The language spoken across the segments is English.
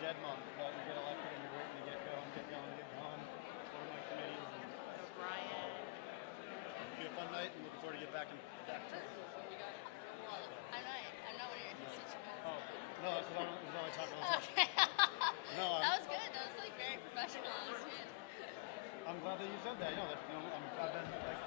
dead month, but you get elected and you're waiting to get going, get going, get going. One of my committees, and O'Brien. it'll be a fun night, and looking forward to get back to it. I'm not one of your constituents. Oh, no, that's because I was only talking all the time. Okay. No, That was good. That was like very professional. That was good. I'm glad that you said that. I've been like.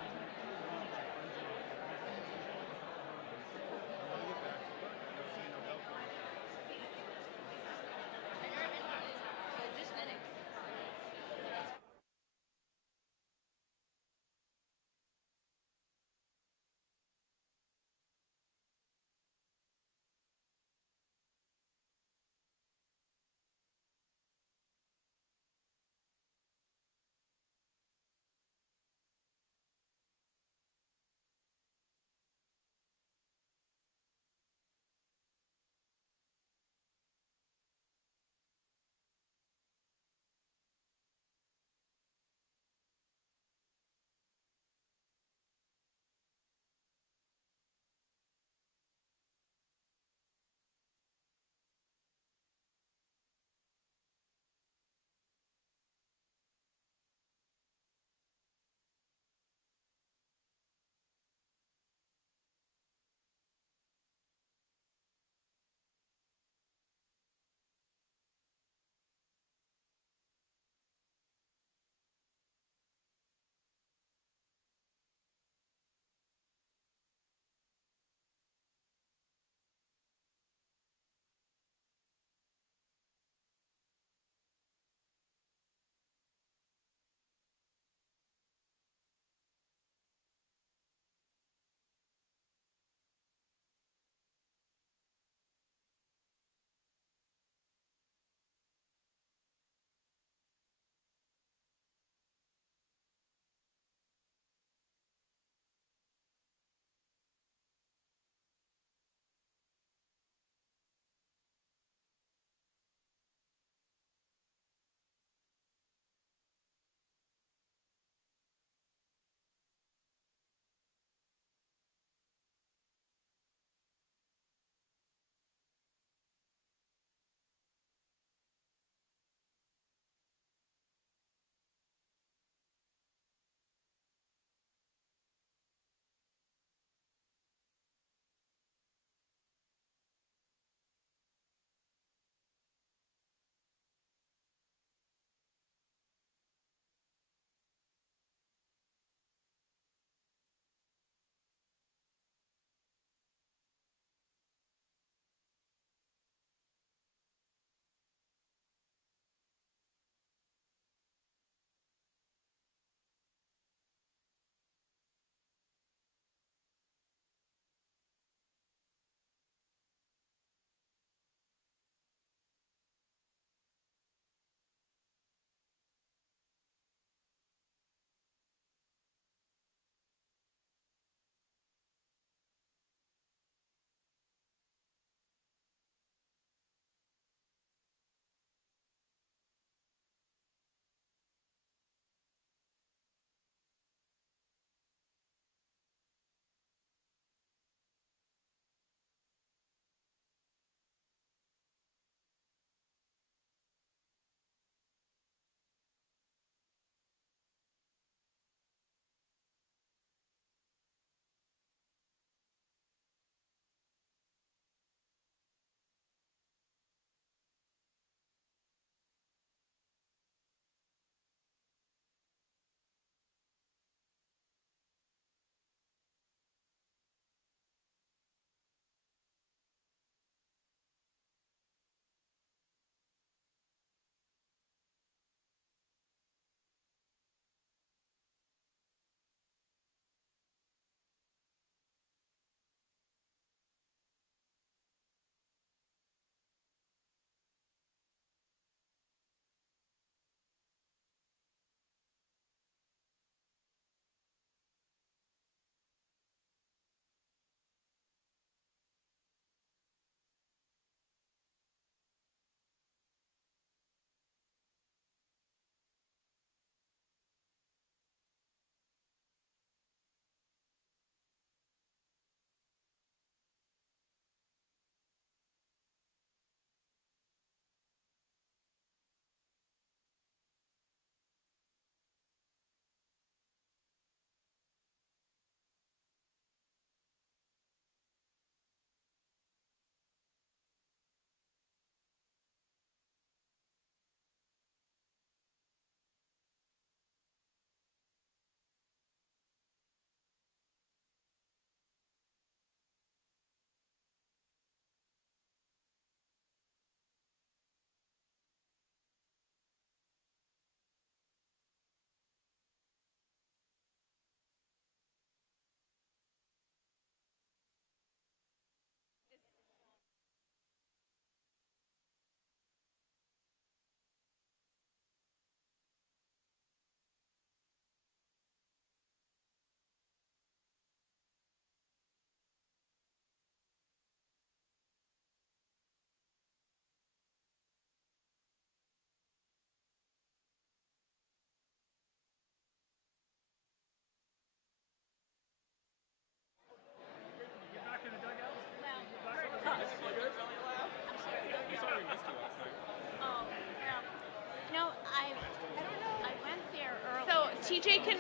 TJ can.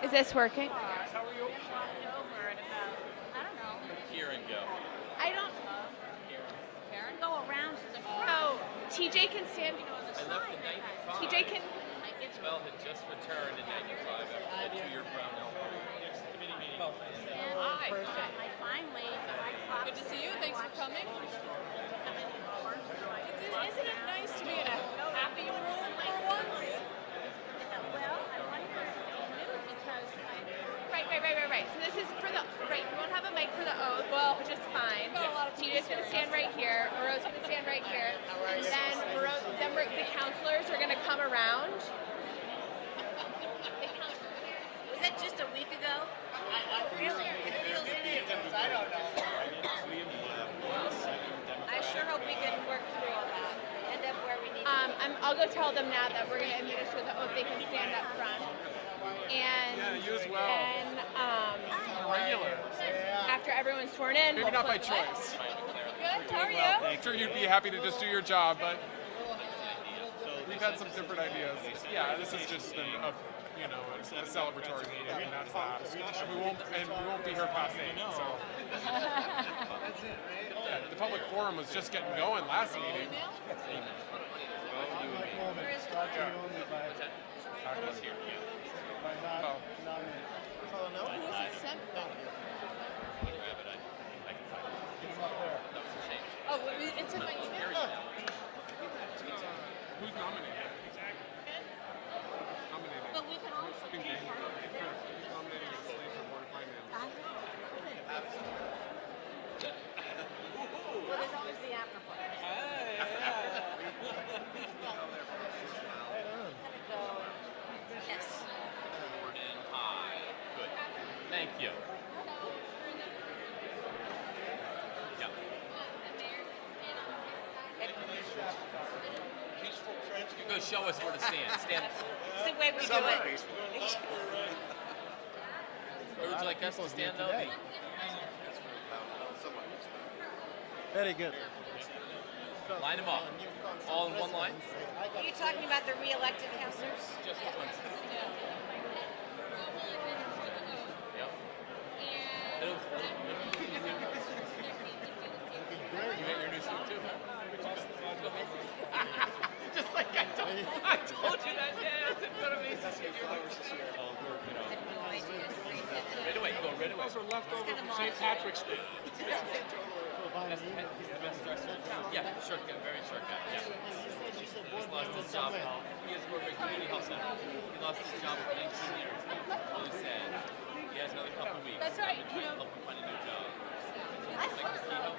Is this working? How are you? I don't know. Here and go. I don't. Karen, go around to the front. Oh, TJ can stand. I left in 95. TJ can. Bell had just returned in 95 after a 2-year brown elbow. Hi. I finally. Good to see you. Thanks for coming. Isn't it nice to be in a happy room for once? Well, I wonder if they knew because Right. So this is for the. Right, we won't have a mic for the oath, which is fine. TJ's gonna stand right here. Burrow's gonna stand right here. And then the counselors are gonna come around. was that just a week ago? Really? It feels big. I don't know. I sure hope we can work through all that. End up where we need to. I'll go tell them now that we're gonna administer the oath. They can stand up front. And You as well. then Regular. after everyone's sworn in, Maybe not by choice. Good. How are you? I'm sure you'd be happy to just do your job, but we've had some different ideas. Yeah, this has just been a celebratory meeting, and that's that. And we won't be here past 8. So yeah, the public forum was just getting going last meeting. Oh. Who was it sent from? Oh, it's in my email. Who's nominated? Nominated. But we can also I think take Dave. part. Who's nominating the slate for Board of Finance? Well, there's always the after party. Yes. Good. Thank you. Yeah. You go show us where to stand. Stand. It's the way we do it. Where would you like us to stand though? Very good. Line them up. All in one line? Are you talking about the re-elected councilors? Just one. Yep. You got your new suit too, huh? Just like I told you that. Yeah, that's in front of me. Right away, go right away. Those are left over from St. Patrick's Day. He's the best dresser. Yeah, short guy, very short guy. Yeah. He's lost his job. He has worked at community health center. He lost his job for 19 years. Really sad. He has another couple weeks. That's right. Help him find a new job. Mike Lakiho,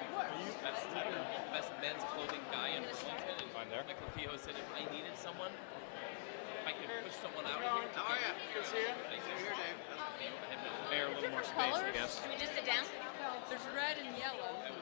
best men's clothing guy in Burlington. And Mike Lakiho said if I needed someone, if I could push someone out of here. How are you? Good to see you. Thank you. Here, Dave. Mayor, a little more space, I colors? guess. Should we just sit down? There's red and yellow. That was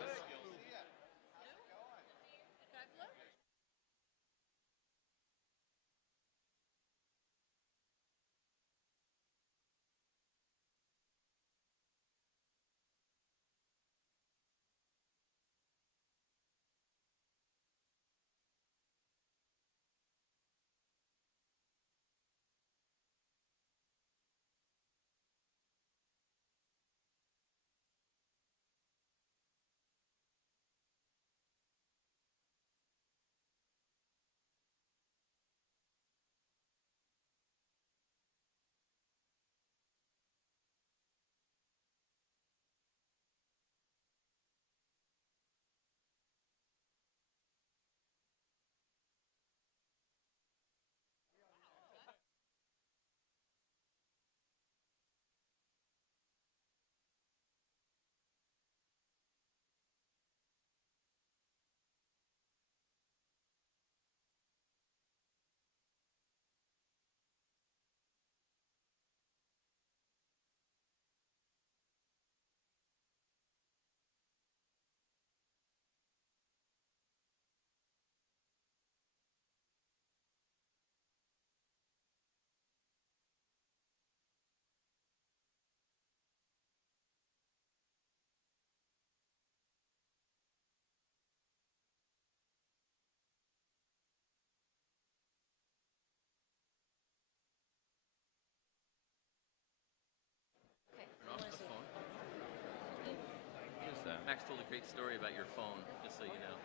Max told a great story about your phone, just so you know.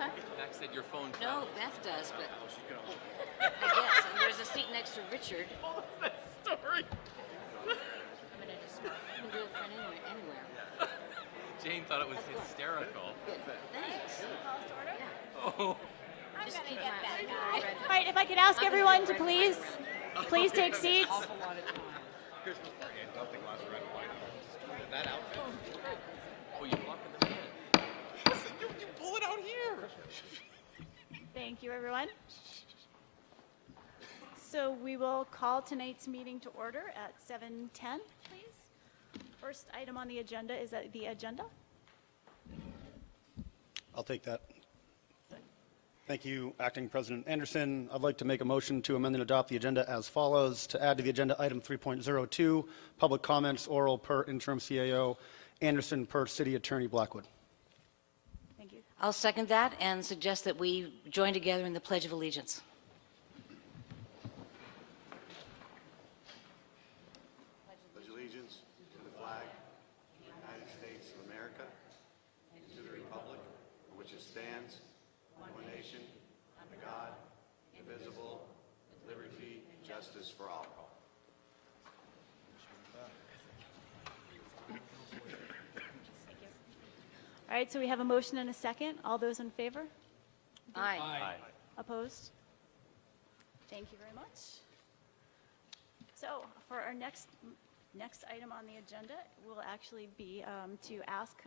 Huh? Max said your phone No, travels. Beth does, but I guess. And there's a seat next to Richard. That story. I'm gonna just you can do it from anywhere. Jane thought it was hysterical. Good. Thanks. Oh. I'm Just gonna keep get my that eye guy. red. All right, if I could ask everyone to please take seats. Awful lot of time. Here's the part. Nothing lasts red and white. That outfit. Oh, you walk in the van. Listen, you pull it out here. Thank you, everyone. So we will call tonight's meeting to order at 7:10, please. First item on the agenda is the agenda. I'll take that. Thank you, Acting President Anderson. I'd like to make a motion to amend and adopt the agenda as follows. To add to the agenda item 3.02, public comments oral per interim CAO Anderson per City Attorney Blackwood. Thank you. I'll second that and suggest that we join together in the Pledge of Allegiance. Pledge allegiance to the flag of the United States of America and to the republic for which it stands, one nation, under God, indivisible, with liberty and justice for all. All right, so we have a motion and a second. All those in favor? Aye. Opposed? Thank you very much. So for our next item on the agenda will actually be to ask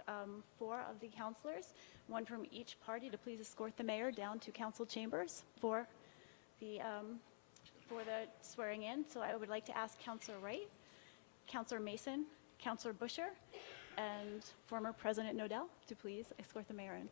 four of the counselors, one from each party, to please escort the mayor down to council chambers for the swearing in. So I would like to ask Councilor Wright, Councilor Mason, Councilor Busher, and former President Nodell to please escort the mayor in.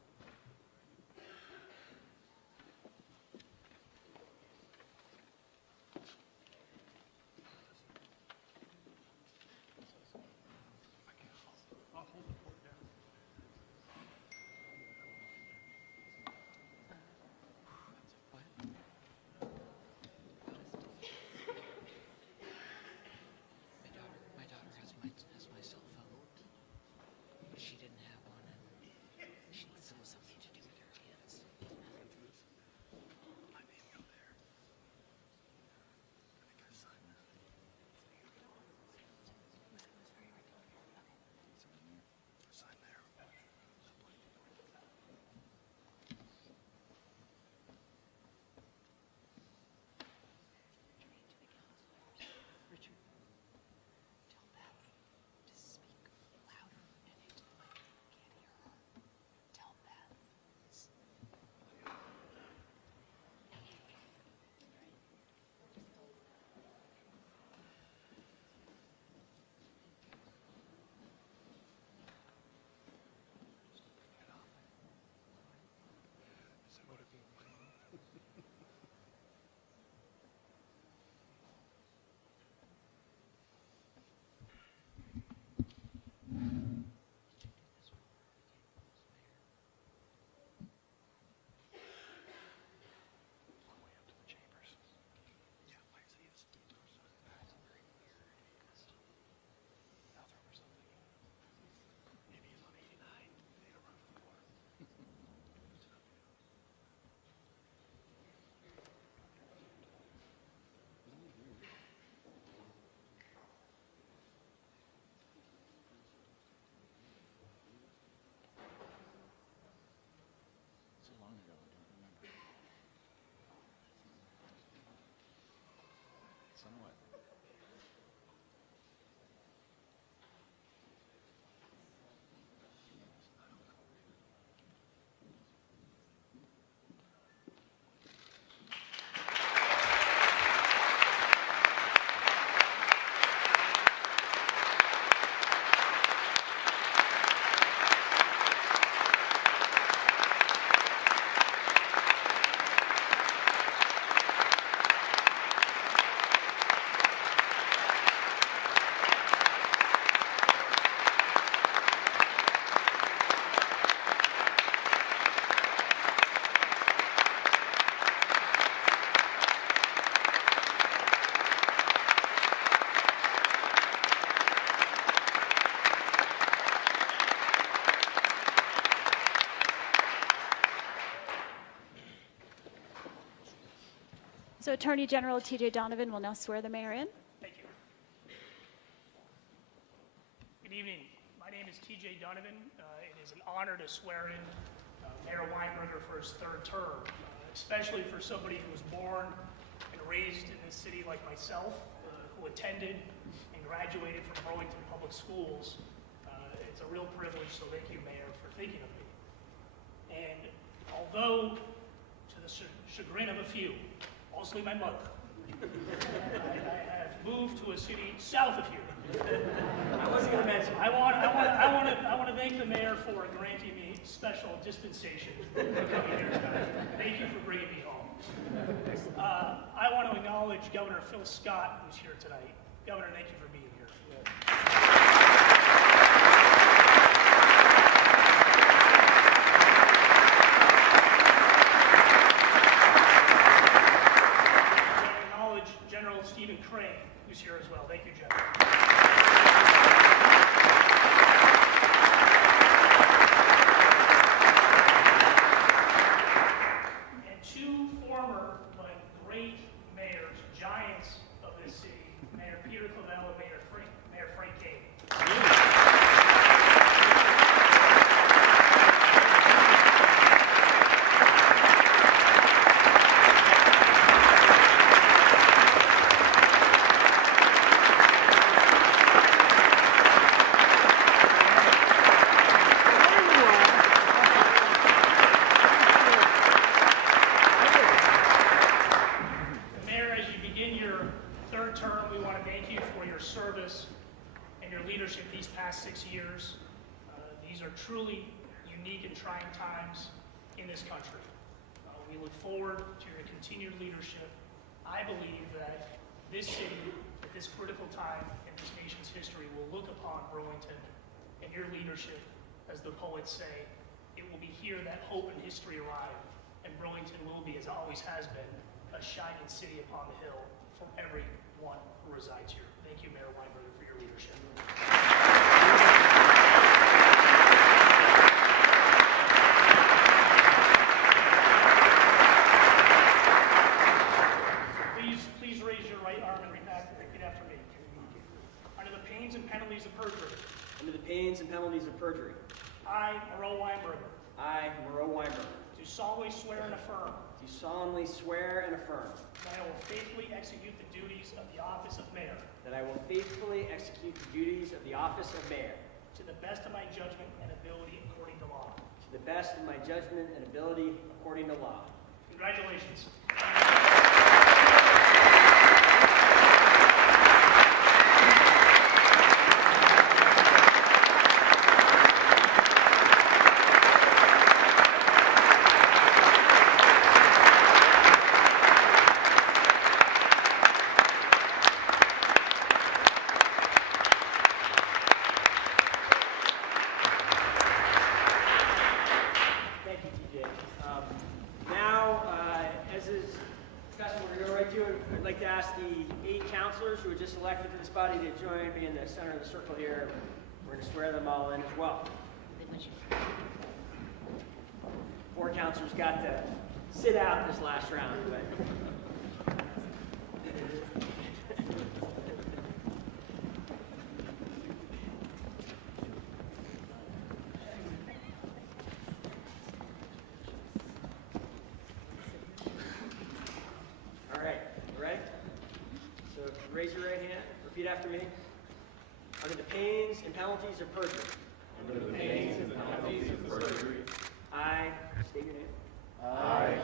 My daughter has my cell phone. She didn't have one, and she was So Attorney General T.J. Donovan will now swear the mayor in. Thank you. Good evening. My name is T.J. Donovan. It is an honor to swear in Mayor Weinberger for his third term, especially for somebody who was born and raised in this city like myself, who attended and graduated from Burlington Public Schools. It's a real privilege, so thank you, Mayor, for thinking of me. And although, to the chagrin of a few, mostly my mother, I have moved to a city south of here. I wasn't going to mention. I want to thank the mayor for granting me special dispensation for coming here tonight. Thank you for bringing me home. I want to acknowledge Governor Phil Scott, who's here tonight. Governor, thank you for being here. Stephen Craig, who's here as well. Thank you, General. And two former but great mayors, giants of this city, Mayor Peter Clavel and Mayor Frank Cade. Truly unique and trying times in this country. We look forward to your continued leadership. I believe that this city, at this critical time in this nation's history, will look upon Burlington and your leadership, as the poets say. It will be here that hope and history arrive, and Burlington will be, as it always has been, a shining city upon the hill for everyone who resides here. Thank you, Mayor Weinberger, for your leadership. Pains and penalties of perjury. I, Moreau Weinberger. I, Moreau Weinberger. Do solemnly swear and affirm. Do solemnly swear and affirm. That I will faithfully execute the duties of the office of mayor. That I will faithfully execute the duties of the office of mayor. To the best of my judgment and ability according to law. To the best of my judgment and ability according to law. Congratulations. Who were just elected to this body to join me in the center of the circle here. We're going to swear them all in as well. 4 counselors got to sit out this last round. But all right, ready? So raise your right hand, repeat after me. Under the pains and penalties of perjury. Under the pains and penalties of perjury. I, state your name. I,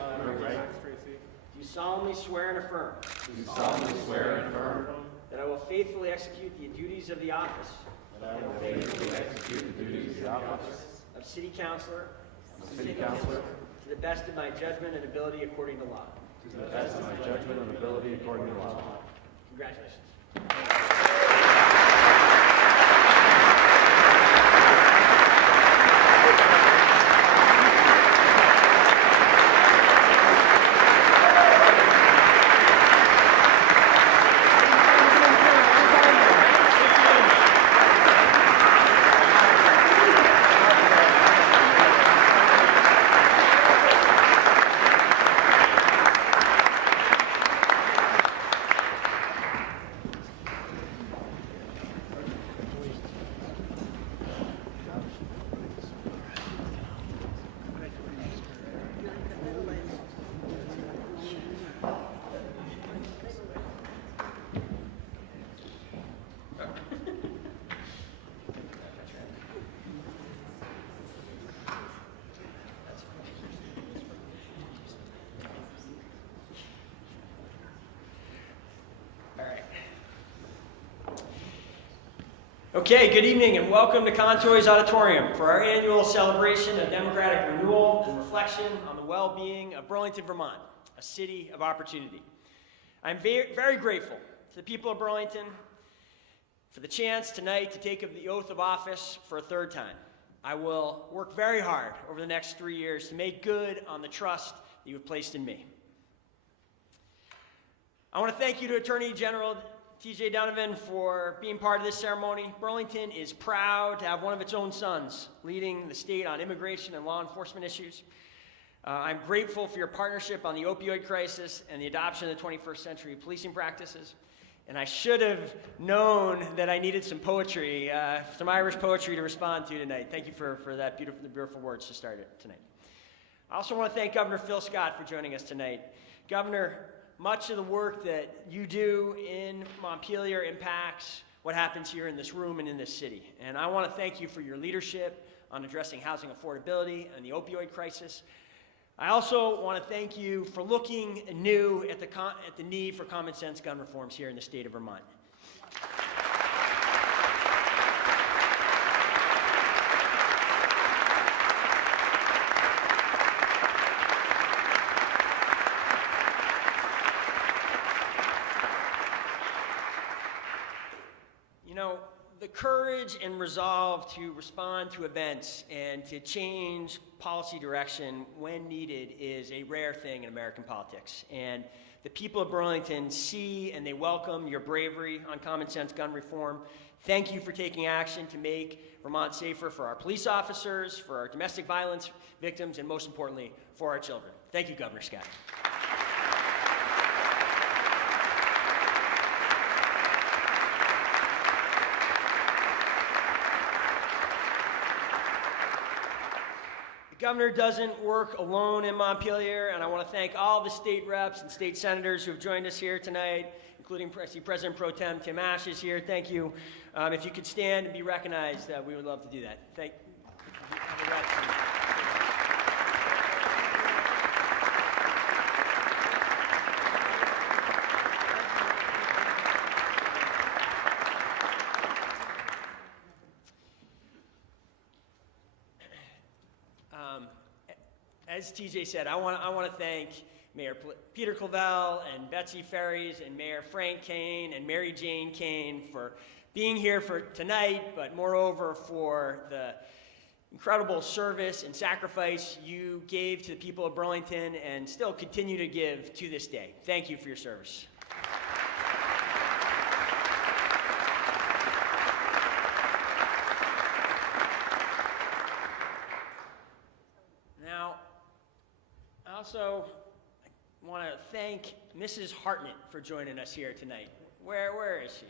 Tracy. Do solemnly swear and affirm. Do solemnly swear and affirm. That I will faithfully execute the duties of the office. That I will faithfully execute the duties of the office. Of city councilor. Of city councilor. To the best of my judgment and ability according to law. To the best of my judgment and ability according to law. Congratulations. Okay, good evening and welcome to Contoy's Auditorium for our annual celebration of democratic renewal and reflection on the well-being of Burlington, Vermont, a city of opportunity. I'm very grateful to the people of Burlington for the chance tonight to take the oath of office for a third time. I will work very hard over the next 3 years to make good on the trust that you have placed in me. I want to thank you to Attorney General TJ Donovan for being part of this ceremony. Burlington is proud to have one of its own sons leading the state on immigration and law enforcement issues. I'm grateful for your partnership on the opioid crisis and the adoption of the 21st century policing practices. And I should have known that I needed some poetry, some Irish poetry to respond to tonight. Thank you for that beautiful words to start it tonight. I also want to thank Governor Phil Scott for joining us tonight. Governor, much of the work that you do in Montpelier impacts what happens here in this room and in this city. And I want to thank you for your leadership on addressing housing affordability and the opioid crisis. I also want to thank you for looking new at the need for common sense gun reforms here in the state of Vermont. The courage and resolve to respond to events and to change policy direction when needed is a rare thing in American politics. And the people of Burlington see and they welcome your bravery on common sense gun reform. Thank you for taking action to make Vermont safer for our police officers, for our domestic violence victims, and most importantly, for our children. Thank you, Governor Scott. The governor doesn't work alone in Montpelier, and I want to thank all the state reps and state senators who have joined us here tonight, including President Pro Tem Tim Ash is here. Thank you. If you could stand and be recognized, we would love to do that. Thank the reps. As TJ said, I want to thank Mayor Peter Clavell and Betsy Ferries and Mayor Frank Kane and Mary Jane Kane for being here for tonight, but moreover for the incredible service and sacrifice you gave to the people of Burlington and still continue to give to this day. Thank you for your service. Also, I want to thank Mrs. Hartnett for joining us here tonight. Where is she?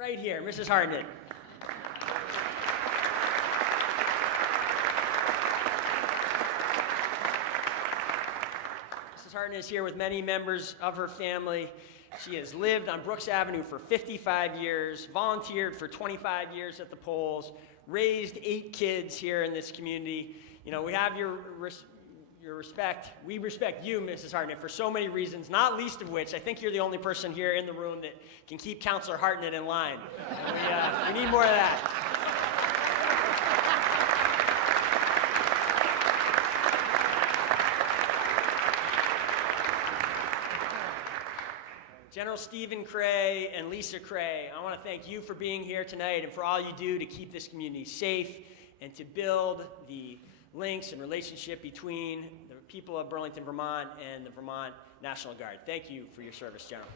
Right here, Mrs. Hartnett. Mrs. Hartnett is here with many members of her family. She has lived on Brooks Avenue for 55 years, volunteered for 25 years at the polls, raised 8 kids here in this community. You know, we have your respect. We respect you, Mrs. Hartnett, for so many reasons, not least of which, I think you're the only person here in the room that can keep Councilor Hartnett in line. We need more of that. General Stephen Cray and Lisa Cray, I want to thank you for being here tonight and for all you do to keep this community safe and to build the links and relationship between the people of Burlington, Vermont and the Vermont National Guard. Thank you for your service, General.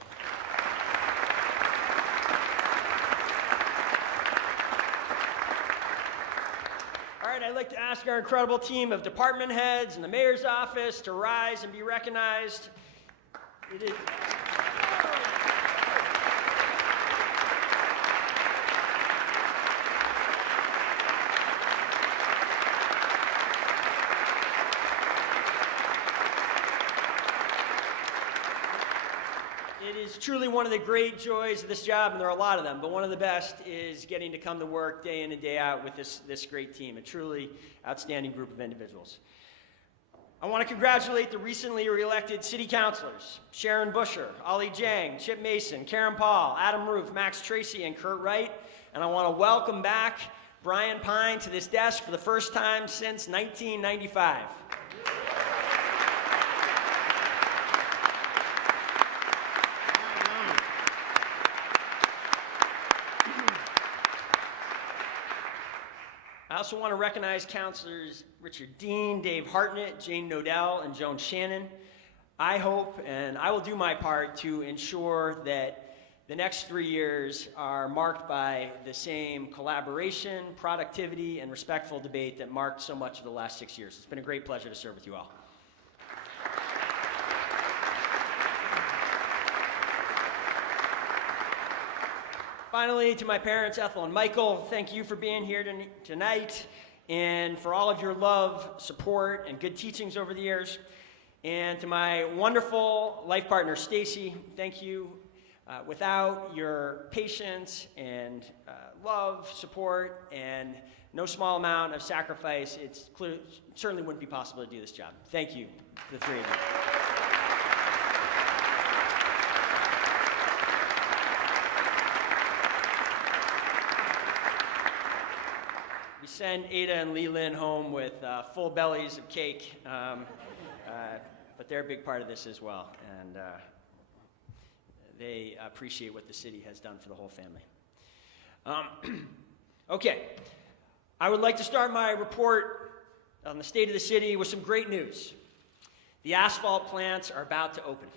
All right, I'd like to ask our incredible team of department heads and the mayor's office to rise and be recognized. It is... It is truly one of the great joys of this job, and there are a lot of them, but one of the best is getting to come to work day in and day out with this great team, a truly outstanding group of individuals. I want to congratulate the recently re-elected city councilors, Sharon Busher, Ollie Jang, Chip Mason, Karen Paul, Adam Roof, Max Tracy, and Kurt Wright, and I want to welcome back Brian Pine to this desk for the first time since 1995. I also want to recognize Councilors Richard Dean, Dave Hartnett, Jane Nodell, and Joan Shannon. I hope, and I will do my part to ensure that the next 3 years are marked by the same collaboration, productivity, and respectful debate that marked so much of the last 6 years. It's been a great pleasure to serve with you all. Finally, to my parents, Ethel and Michael, thank you for being here tonight and for all of your love, support, and good teachings over the years. And to my wonderful life partner, Stacy, thank you. Without your patience and love, support, and no small amount of sacrifice, it certainly wouldn't be possible to do this job. Thank you to the three of you. We send Ada and Leland home with full bellies of cake, but they're a big part of this as well, and they appreciate what the city has done for the whole family. Okay, I would like to start my report on the state of the city with some great news. The asphalt plants are about to open.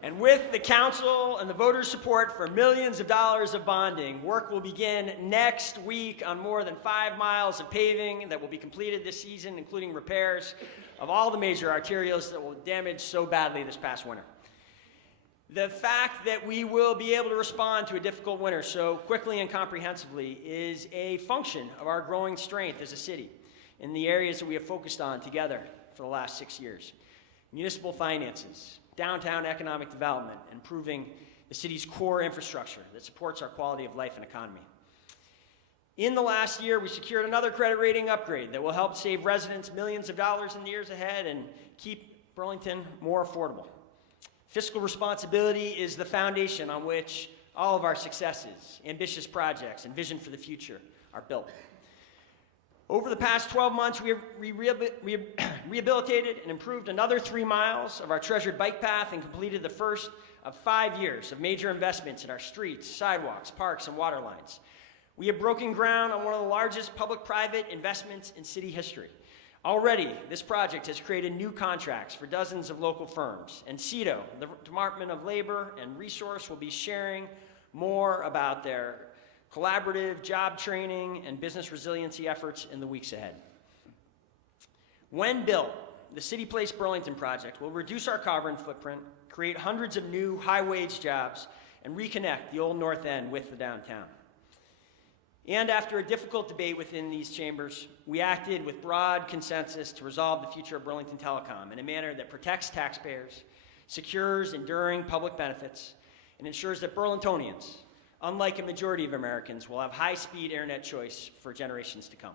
And with the council and the voters' support for millions of dollars of bonding, work will begin next week on more than 5 miles of paving that will be completed this season, including repairs of all the major arterials that were damaged so badly this past winter. The fact that we will be able to respond to a difficult winter so quickly and comprehensively is a function of our growing strength as a city in the areas that we have focused on together for the last 6 years. Municipal finances, downtown economic development, improving the city's core infrastructure that supports our quality of life and economy. In the last year, we secured another credit rating upgrade that will help save residents millions of dollars in the years ahead and keep Burlington more affordable. Fiscal responsibility is the foundation on which all of our successes, ambitious projects, and vision for the future are built. Over the past 12 months, we have rehabilitated and improved another 3 miles of our treasured bike path and completed the first of 5 years of major investments in our streets, sidewalks, parks, and water lines. We have broken ground on one of the largest public-private investments in city history. Already, this project has created new contracts for dozens of local firms, and CEDO, the Department of Labor and Resource, will be sharing more about their collaborative job training and business resiliency efforts in the weeks ahead. When built, the City Place Burlington project will reduce our carbon footprint, create hundreds of new high-wage jobs, and reconnect the old North End with the downtown. And after a difficult debate within these chambers, we acted with broad consensus to resolve the future of Burlington Telecom in a manner that protects taxpayers, secures enduring public benefits, and ensures that Burlingtonians, unlike a majority of Americans, will have high-speed internet choice for generations to come.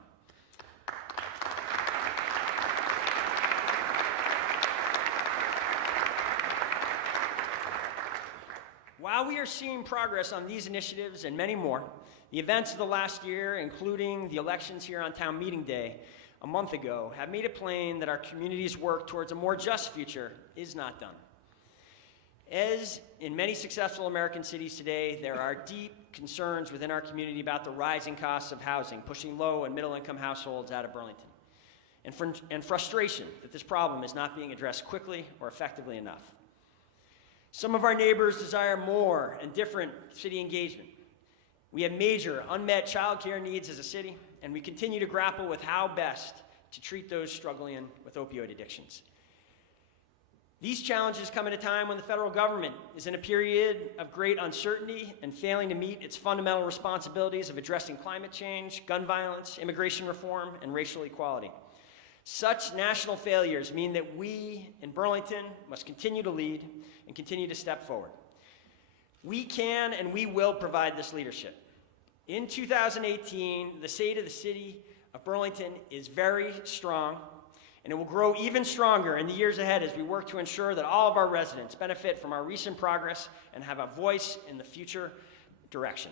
While we are seeing progress on these initiatives and many more, the events of the last year, including the elections here on Town Meeting Day a month ago, have made it plain that our community's work towards a more just future is not done. As in many successful American cities today, there are deep concerns within our community about the rising costs of housing, pushing low and middle-income households out of Burlington, and frustration that this problem is not being addressed quickly or effectively enough. Some of our neighbors desire more and different city engagement. We have major unmet child care needs as a city, and we continue to grapple with how best to treat those struggling with opioid addictions. These challenges come at a time when the federal government is in a period of great uncertainty and failing to meet its fundamental responsibilities of addressing climate change, gun violence, immigration reform, and racial equality. Such national failures mean that we in Burlington must continue to lead and continue to step forward. We can and we will provide this leadership. In 2018, the state of the city of Burlington is very strong, And it will grow even stronger in the years ahead as we work to ensure that all of our residents benefit from our recent progress and have a voice in the future direction.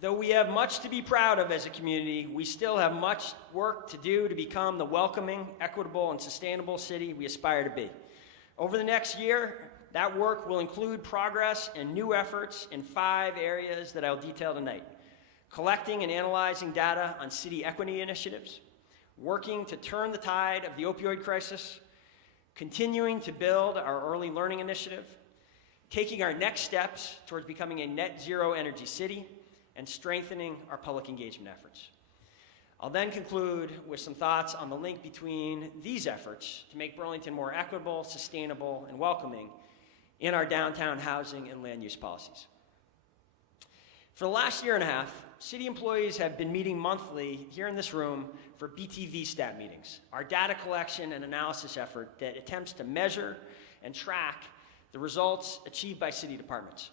Though we have much to be proud of as a community, we still have much work to do to become the welcoming, equitable, and sustainable city we aspire to be. Over the next year, that work will include progress and new efforts in 5 areas that I'll detail tonight. Collecting and analyzing data on city equity initiatives, working to turn the tide of the opioid crisis, continuing to build our early learning initiative, taking our next steps towards becoming a net zero energy city, and strengthening our public engagement efforts. I'll then conclude with some thoughts on the link between these efforts to make Burlington more equitable, sustainable, and welcoming in our downtown housing and land use policies. For the last year and a half, city employees have been meeting monthly here in this room for BTV stat meetings, our data collection and analysis effort that attempts to measure and track the results achieved by city departments.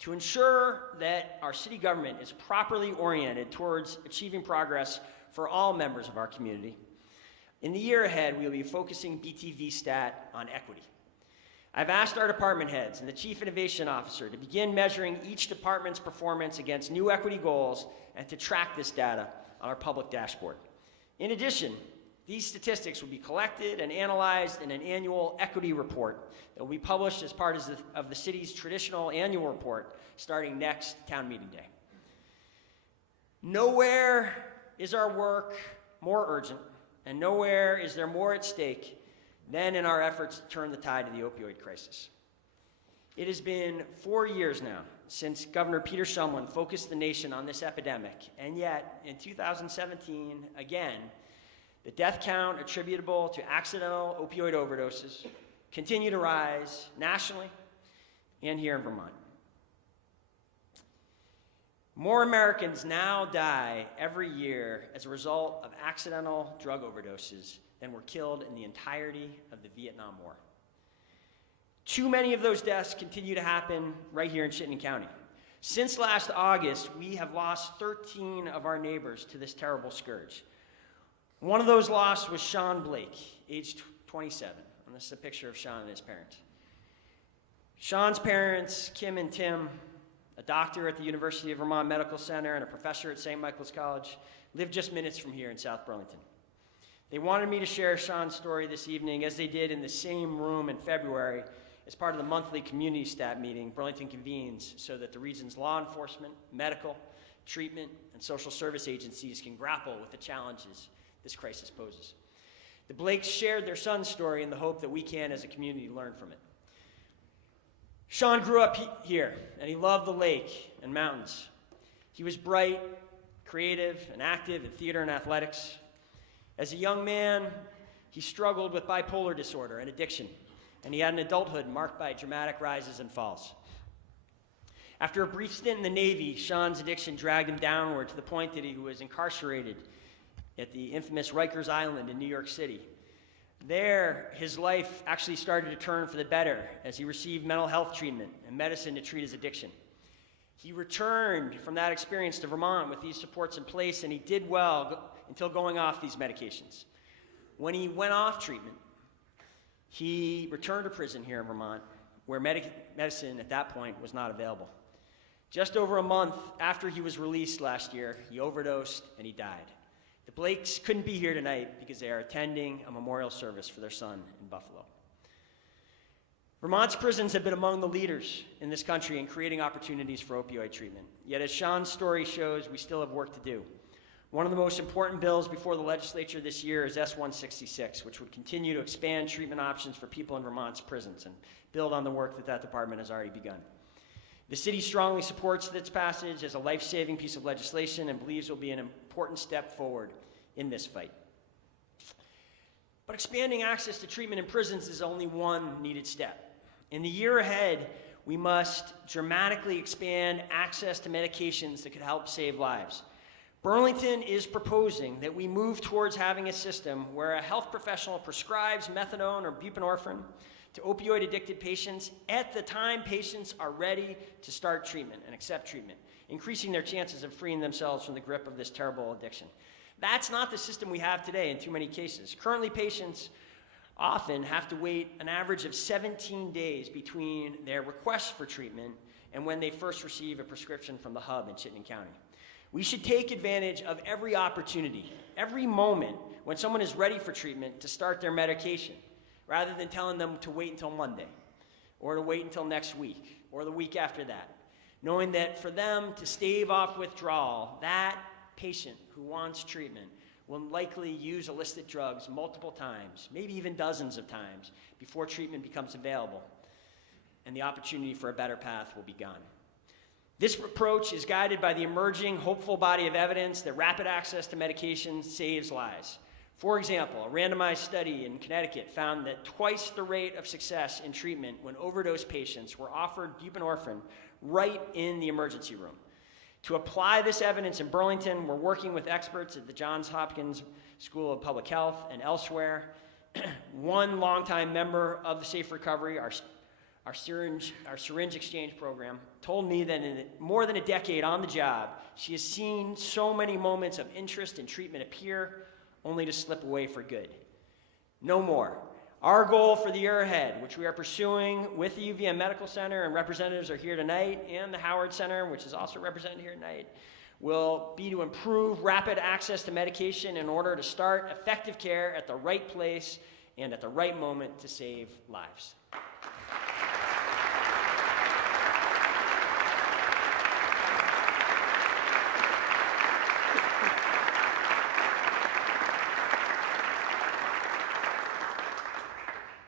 To ensure that our city government is properly oriented towards achieving progress for all members of our community, in the year ahead, we will be focusing BTV stat on equity. I've asked our department heads and the Chief Innovation Officer to begin measuring each department's performance against new equity goals and to track this data on our public dashboard. In addition, these statistics will be collected and analyzed in an annual equity report that will be published as part of the city's traditional annual report starting next town meeting day. Nowhere is our work more urgent, and nowhere is there more at stake than in our efforts to turn the tide of the opioid crisis. It has been 4 years now since Governor Peter Shumlin focused the nation on this epidemic, and yet in 2017, again, the death count attributable to accidental opioid overdoses continue to rise nationally and here in Vermont. More Americans now die every year as a result of accidental drug overdoses than were killed in the entirety of the Vietnam War. Too many of those deaths continue to happen right here in Chittenden County. Since last August, we have lost 13 of our neighbors to this terrible scourge. One of those lost was Sean Blake, aged 27. And this is a picture of Sean and his parents. Sean's parents, Kim and Tim, a doctor at the University of Vermont Medical Center and a professor at St. Michael's College, live just minutes from here in South Burlington. They wanted me to share Sean's story this evening, as they did in the same room in February as part of the monthly community stat meeting Burlington convenes so that the region's law enforcement, medical, treatment, and social service agencies can grapple with the challenges this crisis poses. The Blakes shared their son's story in the hope that we can, as a community, learn from it. Sean grew up here, and he loved the lake and mountains. He was bright, creative, and active in theater and athletics. As a young man, he struggled with bipolar disorder and addiction, and he had an adulthood marked by dramatic rises and falls. After a brief stint in the Navy, Sean's addiction dragged him downward to the point that he was incarcerated at the infamous Rikers Island in New York City. There, his life actually started to turn for the better as he received mental health treatment and medicine to treat his addiction. He returned from that experience to Vermont with these supports in place, and he did well until going off these medications. When he went off treatment, he returned to prison here in Vermont, where medicine at that point was not available. Just over a month after he was released last year, he overdosed and he died. The Blakes couldn't be here tonight because they are attending a memorial service for their son in Buffalo. Vermont's prisons have been among the leaders in this country in creating opportunities for opioid treatment. Yet as Sean's story shows, we still have work to do. One of the most important bills before the legislature this year is S-166, which would continue to expand treatment options for people in Vermont's prisons and build on the work that that department has already begun. The city strongly supports its passage as a life-saving piece of legislation and believes it will be an important step forward in this fight. But expanding access to treatment in prisons is only one needed step. In the year ahead, we must dramatically expand access to medications that could help save lives. Burlington is proposing that we move towards having a system where a health professional prescribes methadone or buprenorphine to opioid-addicted patients at the time patients are ready to start treatment and accept treatment, increasing their chances of freeing themselves from the grip of this terrible addiction. That's not the system we have today in too many cases. Currently, patients often have to wait an average of 17 days between their request for treatment and when they first receive a prescription from the hub in Chittenden County. We should take advantage of every opportunity, every moment when someone is ready for treatment to start their medication, rather than telling them to wait until Monday, or to wait until next week, or the week after that. Knowing that for them to stave off withdrawal, that patient who wants treatment will likely use illicit drugs multiple times, maybe even dozens of times, before treatment becomes available, and the opportunity for a better path will be gone. This approach is guided by the emerging hopeful body of evidence that rapid access to medication saves lives. For example, a randomized study in Connecticut found that twice the rate of success in treatment when overdose patients were offered buprenorphine right in the emergency room. To apply this evidence in Burlington, we're working with experts at the Johns Hopkins School of Public Health and elsewhere. One longtime member of the Safe Recovery, our syringe exchange program, told me that in more than a decade on the job, she has seen so many moments of interest in treatment appear only to slip away for good. No more. Our goal for the year ahead, which we are pursuing with the UVM Medical Center, and representatives are here tonight, and the Howard Center, which is also represented here tonight, will be to improve rapid access to medication in order to start effective care at the right place and at the right moment to save lives.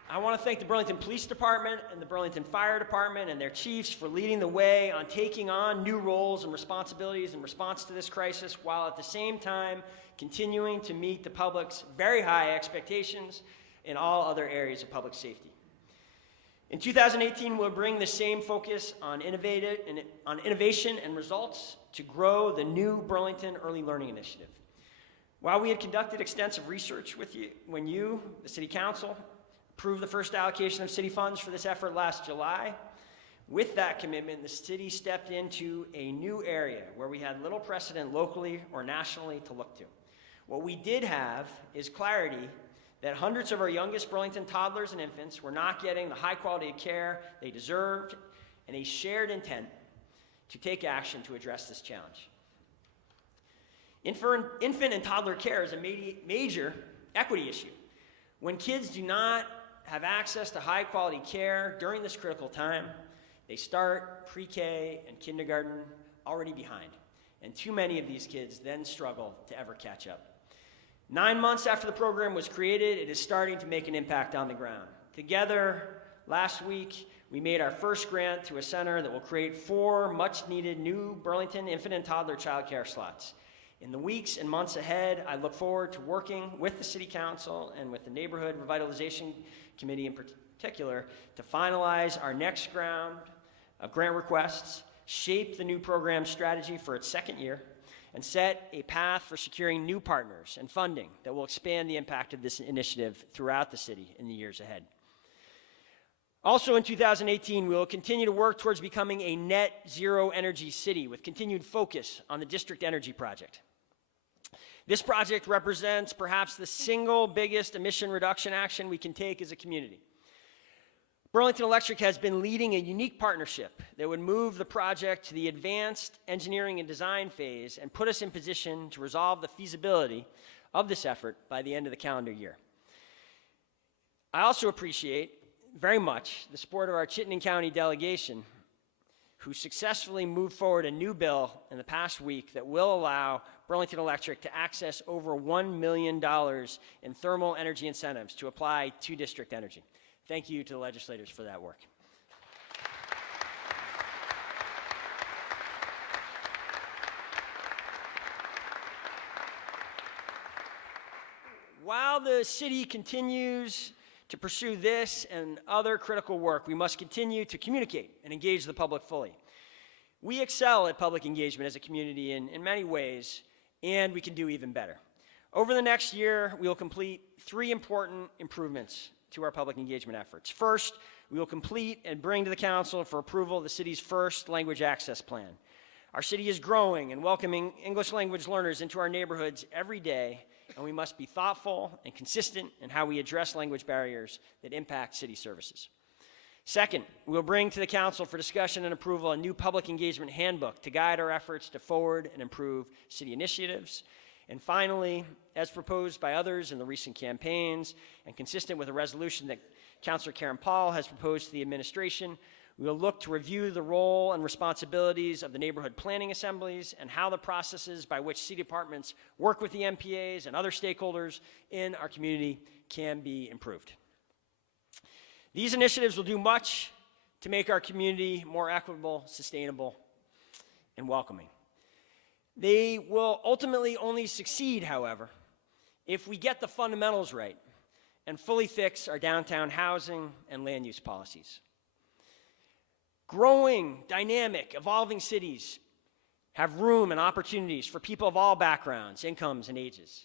I want to thank the Burlington Police Department and the Burlington Fire Department and their chiefs for leading the way on taking on new roles and responsibilities in response to this crisis, while at the same time continuing to meet the public's very high expectations in all other areas of public safety. In 2018, we'll bring the same focus on innovation and results to grow the new Burlington Early Learning Initiative. While we had conducted extensive research with you, when you, the City Council, approved the first allocation of city funds for this effort last July, with that commitment, the city stepped into a new area where we had little precedent locally or nationally to look to. What we did have is clarity that hundreds of our youngest Burlington toddlers and infants were not getting the high quality of care they deserved, and a shared intent to take action to address this challenge. Infant and toddler care is a major equity issue. When kids do not have access to high quality care during this critical time, they start pre-K and kindergarten already behind. And too many of these kids then struggle to ever catch up. 9 months after the program was created, it is starting to make an impact on the ground. Together, last week, we made our first grant to a center that will create 4 much-needed new Burlington infant and toddler child care slots. In the weeks and months ahead, I look forward to working with the City Council and with the Neighborhood Revitalization Committee in particular to finalize our next round of grant requests, shape the new program strategy for its second year, and set a path for securing new partners and funding that will expand the impact of this initiative throughout the city in the years ahead. Also in 2018, we will continue to work towards becoming a net zero energy city with continued focus on the district energy project. This project represents perhaps the single biggest emission reduction action we can take as a community. Burlington Electric has been leading a unique partnership that would move the project to the advanced engineering and design phase and put us in position to resolve the feasibility of this effort by the end of the calendar year. I also appreciate very much the support of our Chittenden County delegation, who successfully moved forward a new bill in the past week that will allow Burlington Electric to access over $1 million in thermal energy incentives to apply to district energy. Thank you to the legislators for that work. While the city continues to pursue this and other critical work, we must continue to communicate and engage the public fully. We excel at public engagement as a community in many ways, and we can do even better. Over the next year, we will complete 3 important improvements to our public engagement efforts. First, we will complete and bring to the council for approval the city's first language access plan. Our city is growing and welcoming English language learners into our neighborhoods every day, and we must be thoughtful and consistent in how we address language barriers that impact city services. Second, we will bring to the council for discussion and approval a new public engagement handbook to guide our efforts to forward and improve city initiatives. And finally, as proposed by others in the recent campaigns and consistent with a resolution that Councilor Karen Paul has proposed to the administration, we will look to review the role and responsibilities of the neighborhood planning assemblies and how the processes by which city departments work with the MPAs and other stakeholders in our community can be improved. These initiatives will do much to make our community more equitable, sustainable, and welcoming. They will ultimately only succeed, however, if we get the fundamentals right and fully fix our downtown housing and land use policies. Growing, dynamic, evolving cities have room and opportunities for people of all backgrounds, incomes, and ages.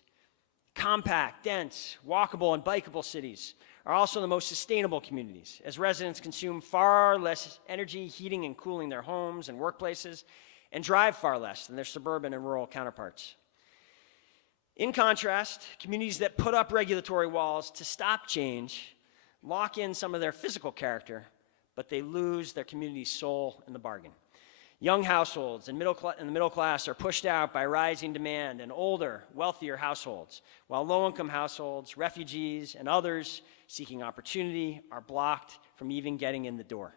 Compact, dense, walkable, and bikeable cities are also the most sustainable communities, as residents consume far less energy heating and cooling their homes and workplaces, and drive far less than their suburban and rural counterparts. In contrast, communities that put up regulatory walls to stop change lock in some of their physical character, but they lose their community's soul in the bargain. Young households and the middle class are pushed out by rising demand and older, wealthier households, while low-income households, refugees, and others seeking opportunity are blocked from even getting in the door.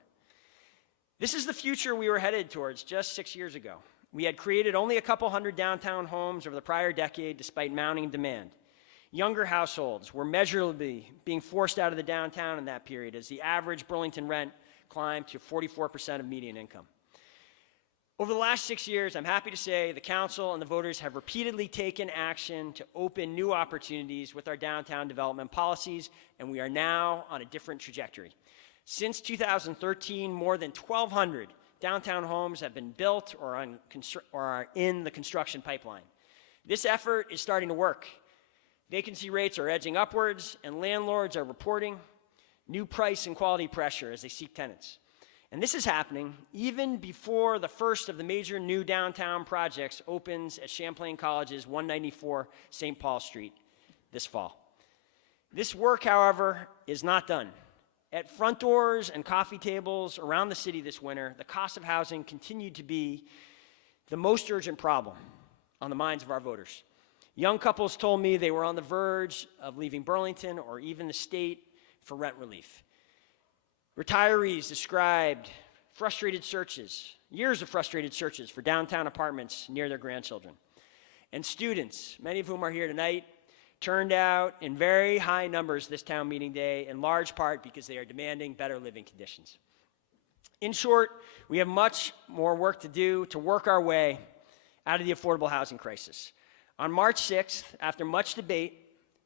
This is the future we were headed towards just 6 years ago. We had created only a couple hundred downtown homes over the prior decade despite mounting demand. Younger households were measurably being forced out of the downtown in that period as the average Burlington rent climbed to 44% of median income. Over the last 6 years, I'm happy to say the council and the voters have repeatedly taken action to open new opportunities with our downtown development policies, and we are now on a different trajectory. Since 2013, more than 1,200 downtown homes have been built or are in the construction pipeline. This effort is starting to work. Vacancy rates are edging upwards, and landlords are reporting new price and quality pressure as they seek tenants. And this is happening even before the first of the major new downtown projects opens at Champlain College's 194 St. Paul Street this fall. This work, however, is not done. At front doors and coffee tables around the city this winter, the cost of housing continued to be the most urgent problem on the minds of our voters. Young couples told me they were on the verge of leaving Burlington or even the state for rent relief. Retirees described years of frustrated searches for downtown apartments near their grandchildren. And students, many of whom are here tonight, turned out in very high numbers this town meeting day, in large part because they are demanding better living conditions. In short, we have much more work to do to work our way out of the affordable housing crisis. On March 6th, after much debate,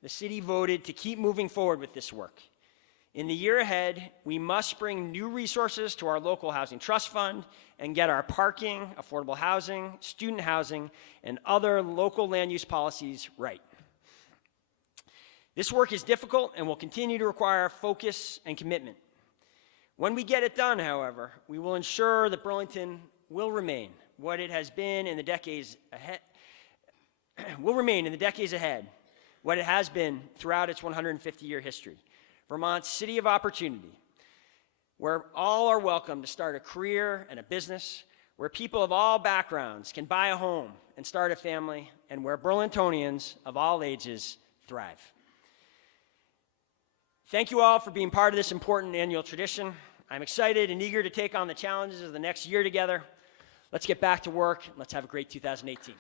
the city voted to keep moving forward with this work. In the year ahead, we must bring new resources to our local housing trust fund and get our parking, affordable housing, student housing, and other local land use policies right. This work is difficult and will continue to require focus and commitment. When we get it done, however, we will ensure that Burlington will remain what it has been in the decades ahead, what it has been throughout its 150-year history. Vermont's city of opportunity, where all are welcome to start a career and a business, where people of all backgrounds can buy a home and start a family, and where Burlingtonians of all ages thrive. Thank you all for being part of this important annual tradition. I'm excited and eager to take on the challenges of the next year together. Let's get back to work. Let's have a great 2018.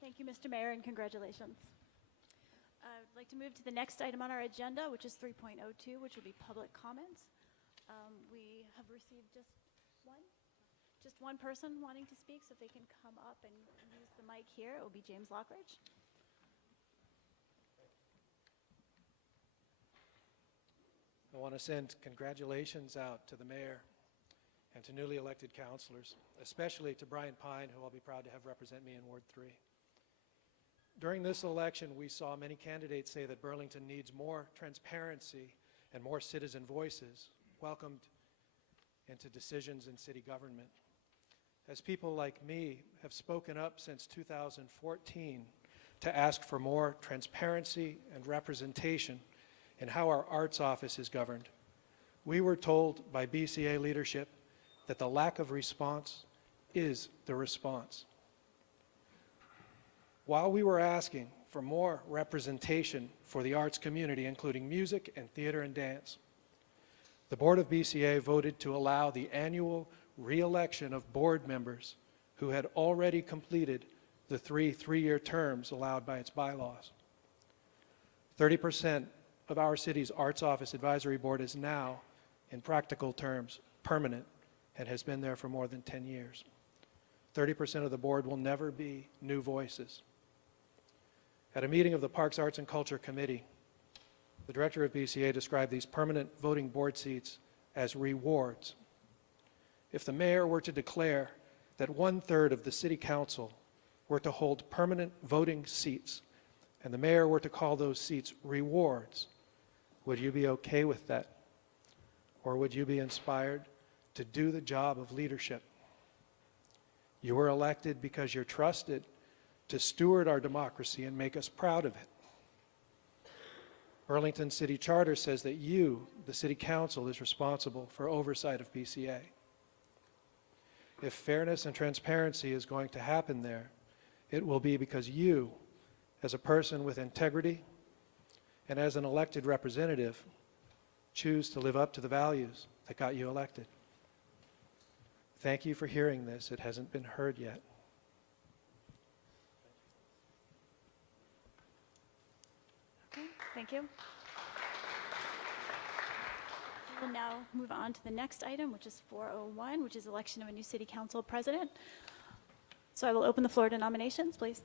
Thank you, Mr. Mayor, and congratulations. I'd like like to move to the next item on our agenda, which is 3.02, which will be public comments. We have received just one person wanting to speak, so if they can come up and use the mic here, it will be James Lockridge. I want to send congratulations out to the mayor and to newly elected councilors, especially to Brian Pine, who I'll be proud to have represent me in Ward 3. During this election, we saw many candidates say that Burlington needs more transparency and more citizen voices welcomed into decisions in city government. As people like me have spoken up since 2014 to ask for more transparency and representation in how our arts office is governed, we were told by BCA leadership that the lack of response is the response. While we were asking for more representation for the arts community, including music and theater and dance, the Board of BCA voted to allow the annual re-election of board members who had already completed the three-year terms allowed by its bylaws. 30% of our city's Arts Office Advisory Board is now, in practical terms, permanent and has been there for more than 10 years. 30% of the board will never be new voices. At a meeting of the Parks, Arts, and Culture Committee, the director of BCA described these permanent voting board seats as rewards. If the mayor were to declare that 1/3 of the city council were to hold permanent voting seats, and the mayor were to call those seats rewards, would you be okay with that? Or would you be inspired to do the job of leadership? You were elected because you're trusted to steward our democracy and make us proud of it. Burlington City Charter says that you, the City Council, is responsible for oversight of BCA. If fairness and transparency is going to happen there, it will be because you, as a person with integrity and as an elected representative, choose to live up to the values that got you elected. Thank you for hearing this. It hasn't been heard yet. Okay, thank you. We'll now move on to the next item, which is 401, which is election of a new city council president. So I will open the floor to nominations, please.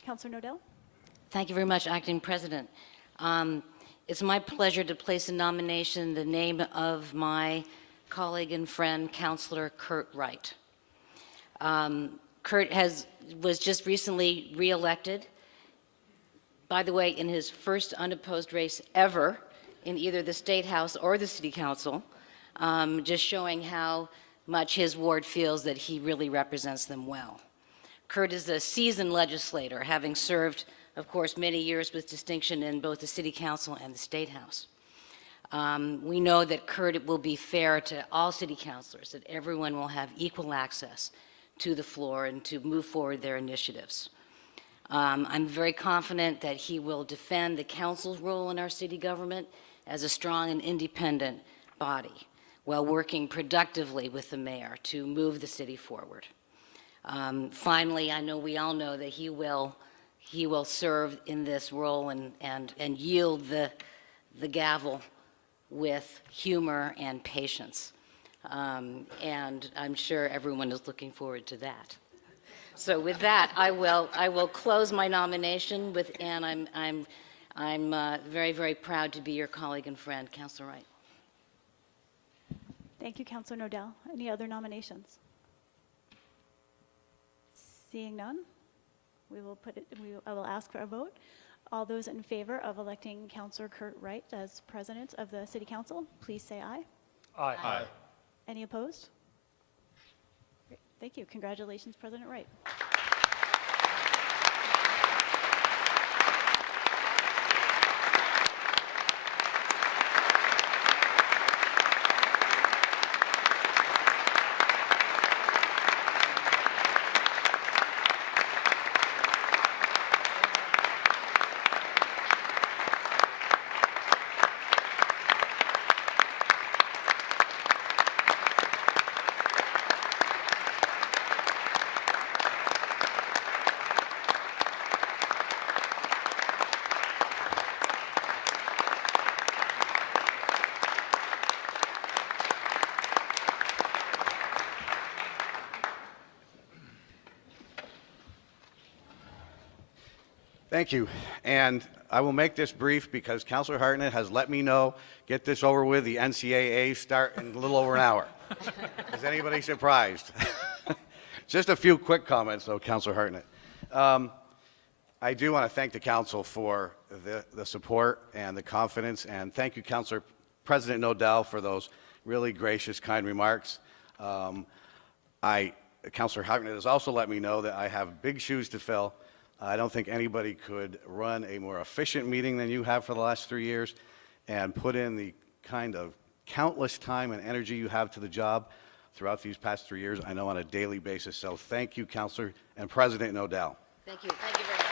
Councilor Nodell. Thank you very much, Acting President. It's my pleasure to place in nomination the name of my colleague and friend, Councilor Kurt Wright. Kurt was just recently re-elected, by the way, in his first unopposed race ever in either the State House or the City Council, just showing how much his ward feels that he really represents them well. Kurt is a seasoned legislator, having served, of course, many years with distinction in both the City Council and the State House. We know that Kurt will be fair to all city councilors, that everyone will have equal access to the floor and to move forward their initiatives. I'm very confident that he will defend the council's role in our city government as a strong and independent body while working productively with the mayor to move the city forward. Finally, I know we all know that he will serve in this role and yield the gavel with humor and patience. And I'm sure everyone is looking forward to that. So with that, I will close my nomination with, and I'm very, very proud to be your colleague and friend, Councilor Wright. Thank you, Councilor Nodell. Any other nominations? Seeing none, I will ask for a vote. All those in favor of electing Councilor Kurt Wright as president of the City Council, please say aye. Aye. Aye. Any opposed? Great. Thank you. Congratulations, President Wright. Thank you. And I will make this brief because Councilor Hartnett has let me know, get this over with, the NCAA start in a little over an hour. Is anybody surprised? Just a few quick comments, though, Councilor Hartnett. I do want to thank the council for the support and the confidence, and thank you, Councilor President Nodell, for those really gracious, kind remarks. Councilor Hartnett has also let me know that I have big shoes to fill. I don't think anybody could run a more efficient meeting than you have for the last 3 years and put in the kind of countless time and energy you have to the job throughout these past 3 years, I know on a daily basis. So thank you, Councilor and President Nodell. Thank you. Thank you very much.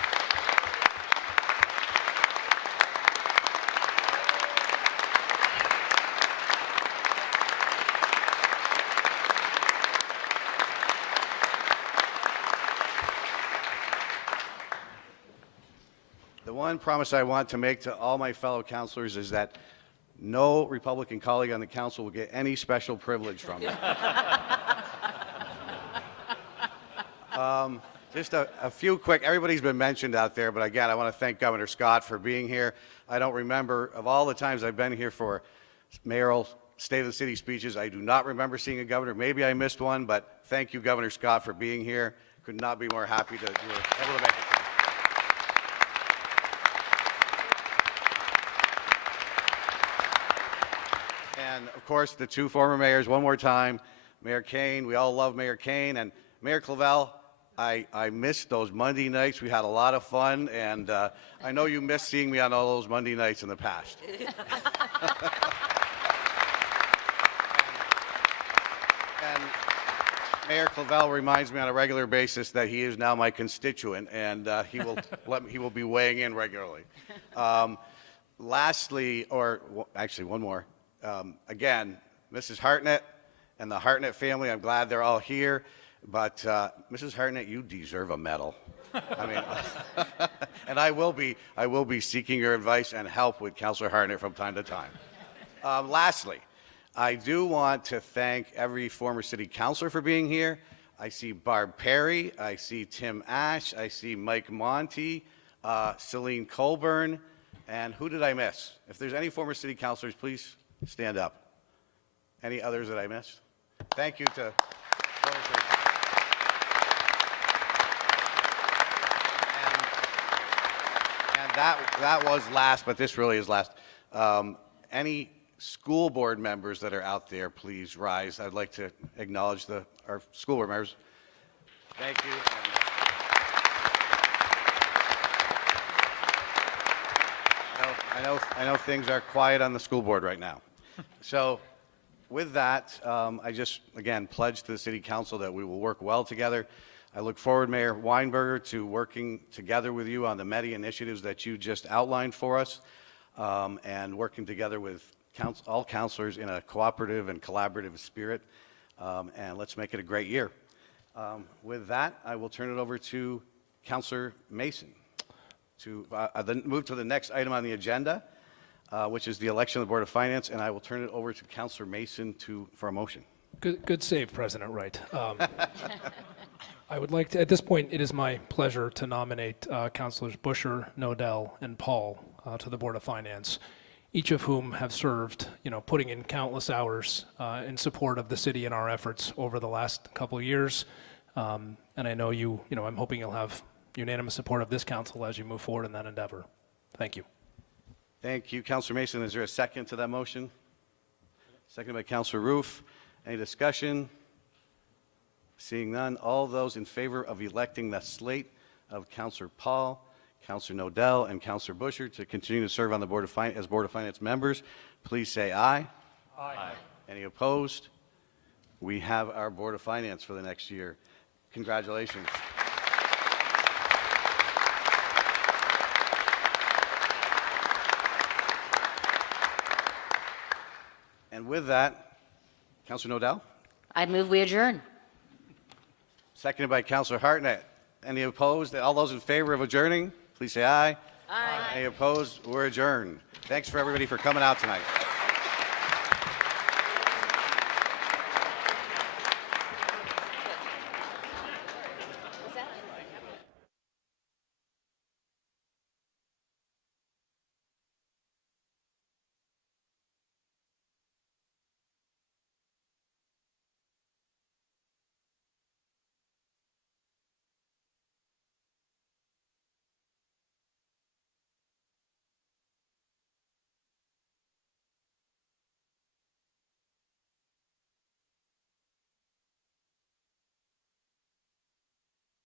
The one promise I want to make to all my fellow councilors is that no Republican colleague on the council will get any special privilege from me. Just a few quick, everybody's been mentioned out there, but again, I want to thank Governor Scott for being here. I don't remember, of all the times I've been here for mayoral State of the City speeches, I do not remember seeing a governor. Maybe I missed one, but thank you, Governor Scott, for being here. Could not be more happy that you were able to make it. And of course, the two former mayors, one more time, Mayor Kane, we all love Mayor Kane, and Mayor Clavel, I missed those Monday nights. We had a lot of fun, and I know you missed seeing me on all those Monday nights in the past. and Mayor Clavel reminds me on a regular basis that he is now my constituent, and he will be weighing in regularly. Lastly, actually one more. Again, Mrs. Hartnett and the Hartnett family, I'm glad they're all here, but Mrs. Hartnett, you deserve a medal. I mean, and I will be seeking your advice and help with Councilor Hartnett from time to time. Lastly, I do want to thank every former city councilor for being here. I see Barb Perry, I see Tim Ash, I see Mike Monty, Celine Colburn, and who did I miss? If there's any former city councilors, please stand up. Any others that I missed? Thank you to and that was last, but this really is last. Any school board members that are out there, please rise. I'd like to acknowledge our school board members. Thank you. I know things are quiet on the school board right now. So with that, I just, again, pledge to the City Council that we will work well together. I look forward, Mayor Weinberger, to working together with you on the many initiatives that you just outlined for us, and working together with all councilors in a cooperative and collaborative spirit, and let's make it a great year. With that, I will turn it over to Councilor Mason to move to the next item on the agenda, which is the election of the Board of Finance, and I will turn it over to Councilor Mason for a motion. Good save, President Wright. I would like to, at this point, it is my pleasure to nominate Councilors Busher, Nodell, and Paul to the Board of Finance, each of whom have served, putting in countless hours in support of the city and our efforts over the last couple of years. And I know I'm hoping you'll have unanimous support of this council as you move forward in that endeavor. Thank you. Thank you, Councilor Mason. Is there a second to that motion? Seconded by Councilor Roof. Any discussion? Seeing none, all those in favor of electing the slate of Councilor Paul, Councilor Nodell, and Councilor Busher to continue to serve on the Board of Finance as Board of Finance members, please say aye. Aye. Any opposed? We have our Board of Finance for the next year. Congratulations. And with that, Councilor Nodell? I move we adjourn. Seconded by Councilor Hartnett. Any opposed? All those in favor of adjourning, please say aye. Aye. Any opposed? We're adjourned. Thanks for everybody for coming out tonight.